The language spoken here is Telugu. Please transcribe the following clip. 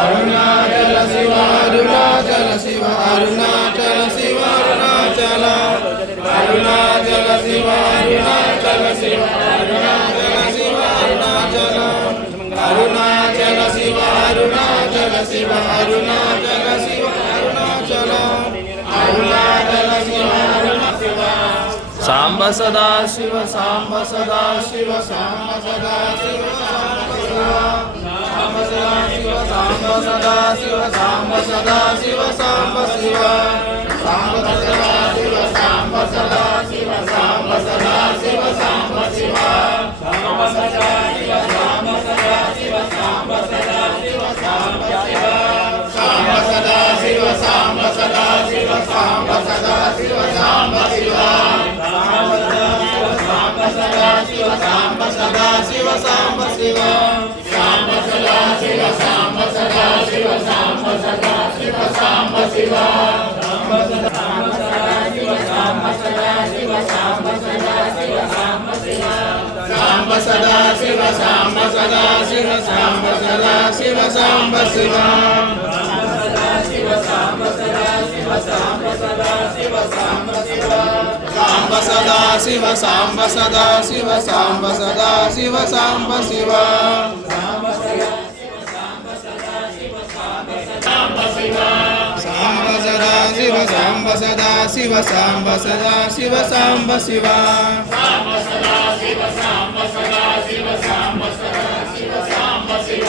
అరుణాచల శివ అరుణాచల శివ అరుణాచల శివ అరుణాచల అరుణాచల శివ అరుణాచల శివ అరుణాచల శివ అరుణాచల అరుణాచల శివ అరుణాచల శివ అరుణాచల శివ అరుణాచల అరుణాచల శివ అరుణాచల సాంబ సదా శివ సాంబ సదా శివ సాంబ సదా శివ సాంబ సదా శివ సాంబ సదా శివ సాంబ సదా శివ సాంబ శివ సాంబ సదా శివ సాంబ సదా శివ సాంబ సదా శివ సాంబ శివ సాంబ సదా శివ సాంబ సదా శివ సాంబ సదా శివ సాంబ శివ సాంబ సదా శివ సాంబ సదా శివ సాంబ సదా శివ సాంబ శివ సాంబ సదా శివ సాంబ సదా శివ సాంబ శివ సాంబ సదా శివ సాంబ సదా శివ సాంబ సదా శివ సాంబ శివ సాంబ సదా శివ సాంబ సదా శివ సాంబ సదా శివ సాంబ శివ సాంబ సదా శివ సాంబ సదా శివ సాంబ సదా శివ సాంబ శివ సాంబ సదా శివ సాంబ సదా శివ సాంబ శివ సాంబ సదా శివ సాంబ సదా శివ సాంబ సదా శివ సాంబ శివ సాంబ సదా శివ సాంబ సదా శివ సాంబ సదా శివ సాంబ శివ సాంబ సదా శివ సాంబ సదా శివ సాంబ సదా శివ సాంబ శివ